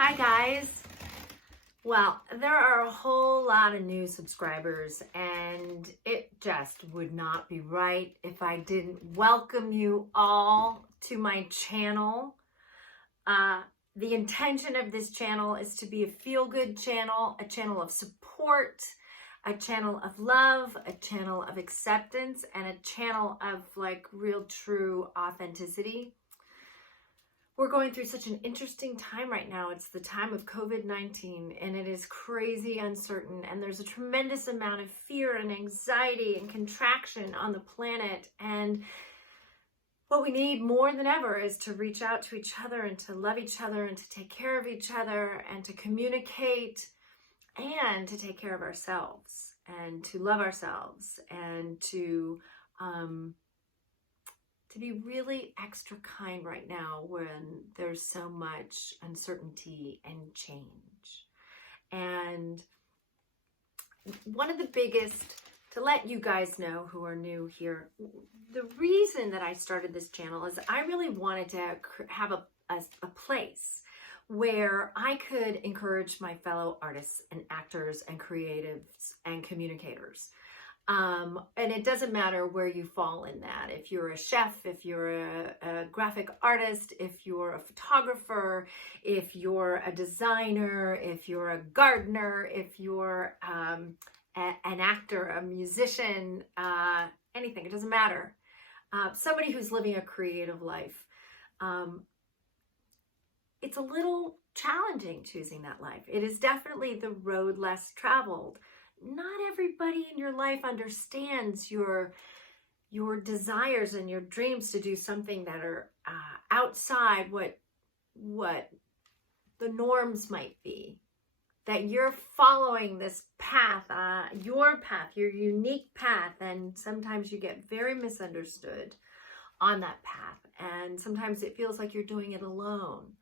Hi guys. Well, there are a whole lot of new subscribers and it just would not be right if I didn't welcome you all to my channel. The intention of this channel is to be a feel-good channel, a channel of support, a channel of love, a channel of acceptance, and a channel of like real true authenticity. We're going through such an interesting time right now. It's the time of COVID-19 and it is crazy uncertain, and there's a tremendous amount of fear and anxiety and contraction on the planet. And what we need more than ever is to reach out to each other and to love each other and to take care of each other and to communicate and to take care of ourselves and to love ourselves and to be really extra kind right now when there's so much uncertainty and change. And one of the biggest, to let you guys know who are new here, the reason that I started this channel is I really wanted to have a place where I could encourage my fellow artists and actors and creatives and communicators. And it doesn't matter where you fall in that. If you're a chef, if you're a graphic artist, if you're a photographer, if you're a designer, if you're a gardener, if you're an actor, a musician, anything, it doesn't matter. Somebody who's living a creative life. It's a little challenging choosing that life. It is definitely the road less traveled. Not everybody in your life understands your desires and your dreams to do something that are outside what the norms might be. That you're following this path, your unique path, and sometimes you get very misunderstood on that path, and sometimes it feels like you're doing it alone.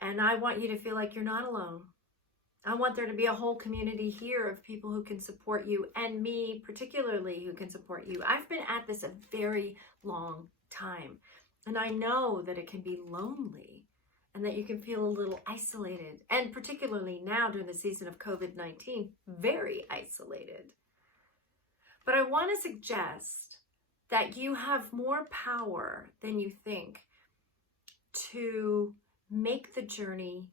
And I want you to feel like you're not alone. I want there to be a whole community here of people who can support you, and me particularly who can support you. I've been at this a very long time, and I know that it can be lonely and that you can feel a little isolated, and particularly now during the season of COVID-19, very isolated. But I want to suggest that you have more power than you think to make the journey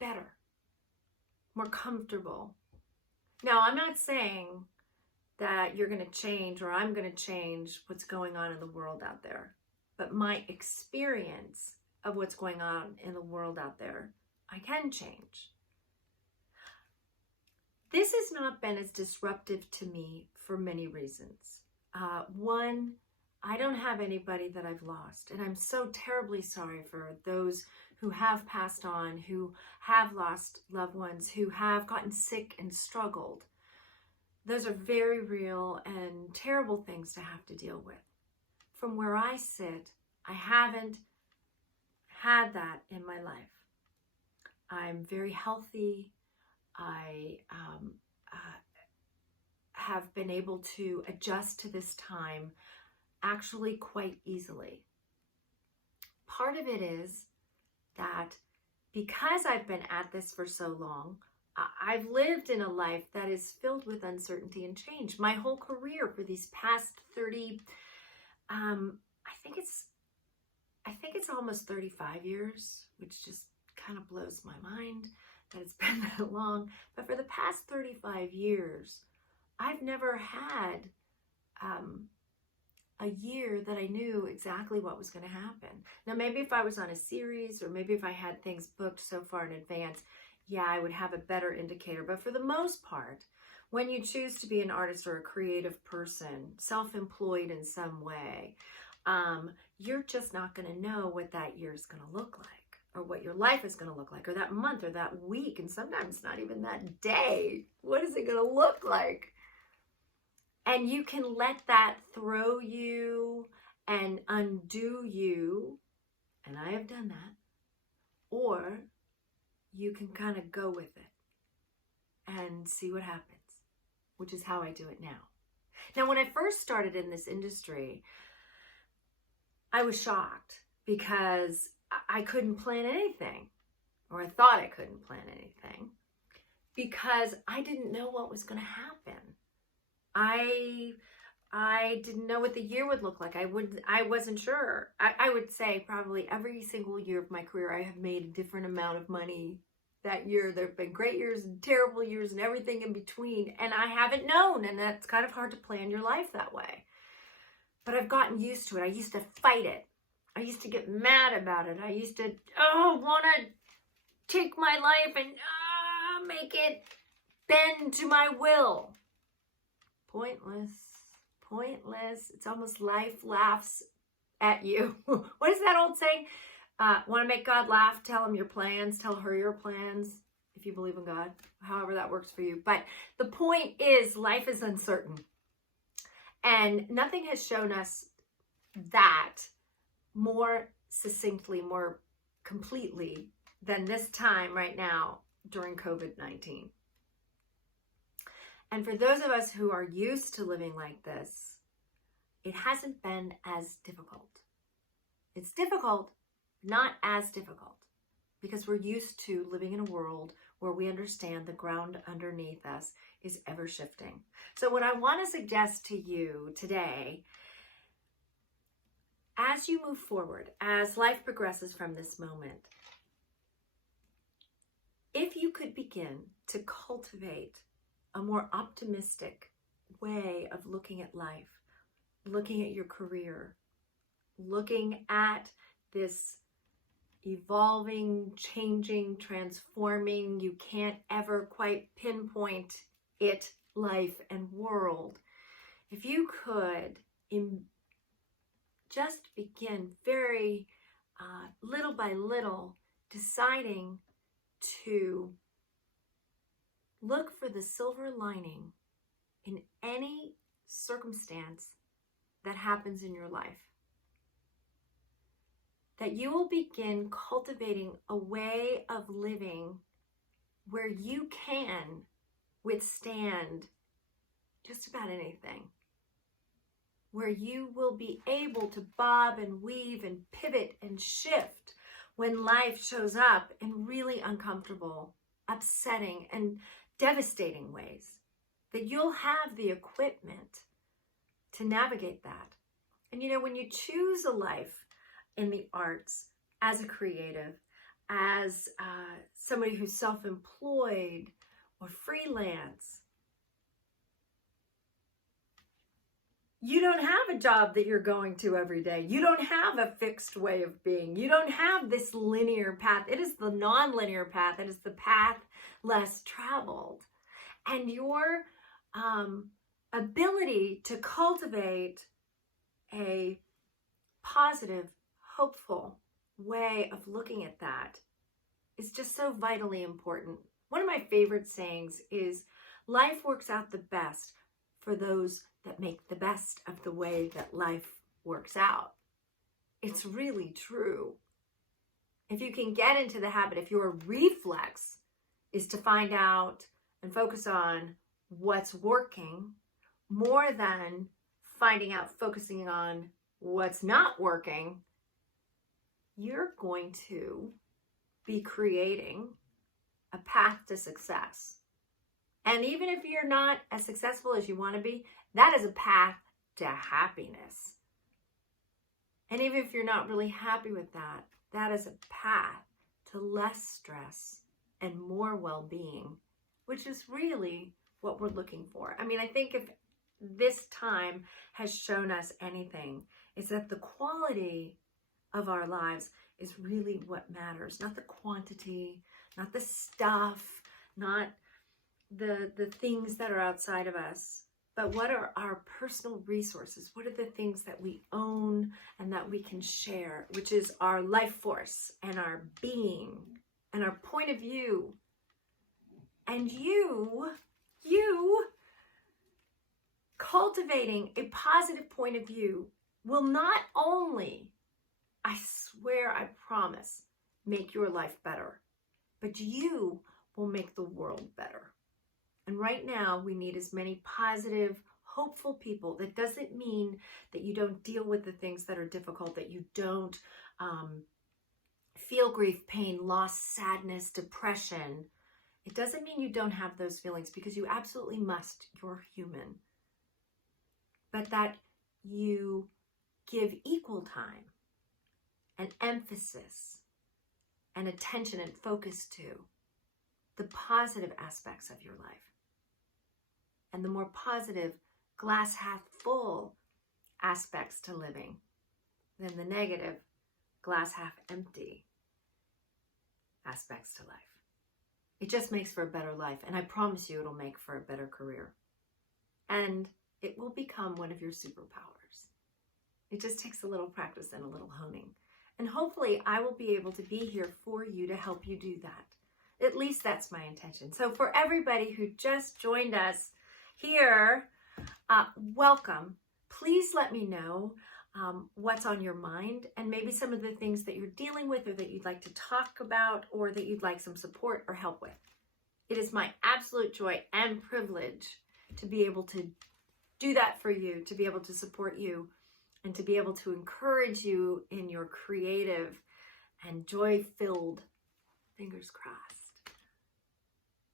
better, more comfortable. Now, I'm not saying that you're going to change or I'm going to change what's going on in the world out there, but my experience of what's going on in the world out there, I can change. This has not been as disruptive to me for many reasons. One, I don't have anybody that I've lost, and I'm so terribly sorry for those who have passed on, who have lost loved ones, who have gotten sick and struggled. Those are very real and terrible things to have to deal with. From where I sit, I haven't had that in my life. I'm very healthy. I have been able to adjust to this time actually quite easily. Part of it is that because I've been at this for so long, I've lived in a life that is filled with uncertainty and change. My whole career for these past 30, I think it's almost 35 years, which just kind of blows my mind that it's been that long. But for the past 35 years, I've never had a year that I knew exactly what was going to happen. Now, maybe if I was on a series, or maybe if I had things booked so far in advance, yeah, I would have a better indicator. But for the most part, when you choose to be an artist or a creative person, self-employed in some way, you're just not going to know what that year is going to look like, or what your life is going to look like, or that month, or that week, and sometimes not even that day. What is it going to look like? And you can let that throw you and undo you, and I have done that, or you can kind of go with it and see what happens, which is how I do it now. Now, when I first started in this industry, I was shocked because I couldn't plan anything, or I thought I couldn't plan anything, because I didn't know what was going to happen. I didn't know what the year would look like. I wasn't sure. I would say probably every single year of my career, I have made a different amount of money that year. There have been great years and terrible years and everything in between. And I haven't known. And that's kind of hard to plan your life that way. But I've gotten used to it. I used to fight it. I used to get mad about it. I used to, want to take my life and make it bend to my will. Pointless. It's almost life laughs at you. What is that old saying? Want to make God laugh? Tell him your plans. Tell her your plans. If you believe in God, however that works for you. But the point is, life is uncertain. And nothing has shown us that more succinctly, more completely than this time right now during COVID-19. And for those of us who are used to living like this, it hasn't been as difficult. It's difficult, not as difficult, because we're used to living in a world where we understand the ground underneath us is ever shifting. So what I want to suggest to you today, as you move forward, as life progresses from this moment, if you could begin to cultivate a more optimistic way of looking at life, looking at your career, looking at this evolving, changing, transforming, you can't ever quite pinpoint it, life and world. If you could just begin very little by little deciding to look for the silver lining in any circumstance that happens in your life, that you will begin cultivating a way of living where you can withstand just about anything, where you will be able to bob and weave and pivot and shift when life shows up in really uncomfortable, upsetting, and devastating ways, that you'll have the equipment to navigate that. And when you choose a life in the arts as a creative, as somebody who's self-employed or freelance, you don't have a job that you're going to every day. You don't have a fixed way of being. You don't have this linear path. It is the nonlinear path. It is the path less traveled. And your ability to cultivate a positive, hopeful way of looking at that is just so vitally important. One of my favorite sayings is, life works out the best for those that make the best of the way that life works out. It's really true. If you can get into the habit, if your reflex is to find out and focus on what's working more than focusing on what's not working, you're going to be creating a path to success. And even if you're not as successful as you want to be, that is a path to happiness. And even if you're not really happy with that, that is a path to less stress and more well-being, which is really what we're looking for. I mean, I think if this time has shown us anything, is that the quality of our lives is really what matters, not the quantity, not the stuff, not the things that are outside of us, but what are our personal resources? What are the things that we own and that we can share, which is our life force and our being and our point of view. And you cultivating a positive point of view will not only, I swear, I promise, make your life better, but you will make the world better. And right now, we need as many positive, hopeful people. That doesn't mean that you don't deal with the things that are difficult, that you don't feel grief, pain, loss, sadness, depression, it doesn't mean you don't have those feelings, because you absolutely must. You're human. But that you give equal time and emphasis and attention and focus to the positive aspects of your life. And the more positive, glass half full aspects to living than the negative, glass half empty aspects to life. It just makes for a better life, and I promise you it'll make for a better career. And it will become one of your superpowers. It just takes a little practice and a little honing. And hopefully I will be able to be here for you to help you do that. At least that's my intention. So for everybody who just joined us here, welcome. Please let me know what's on your mind, and maybe some of the things that you're dealing with, or that you'd like to talk about, or that you'd like some support or help with. It is my absolute joy and privilege to be able to do that for you, to be able to support you, and to be able to encourage you in your creative and joy-filled, fingers crossed,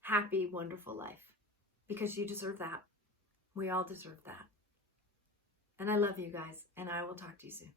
happy, wonderful life. Because you deserve that. We all deserve that. And I love you guys, and I will talk to you soon.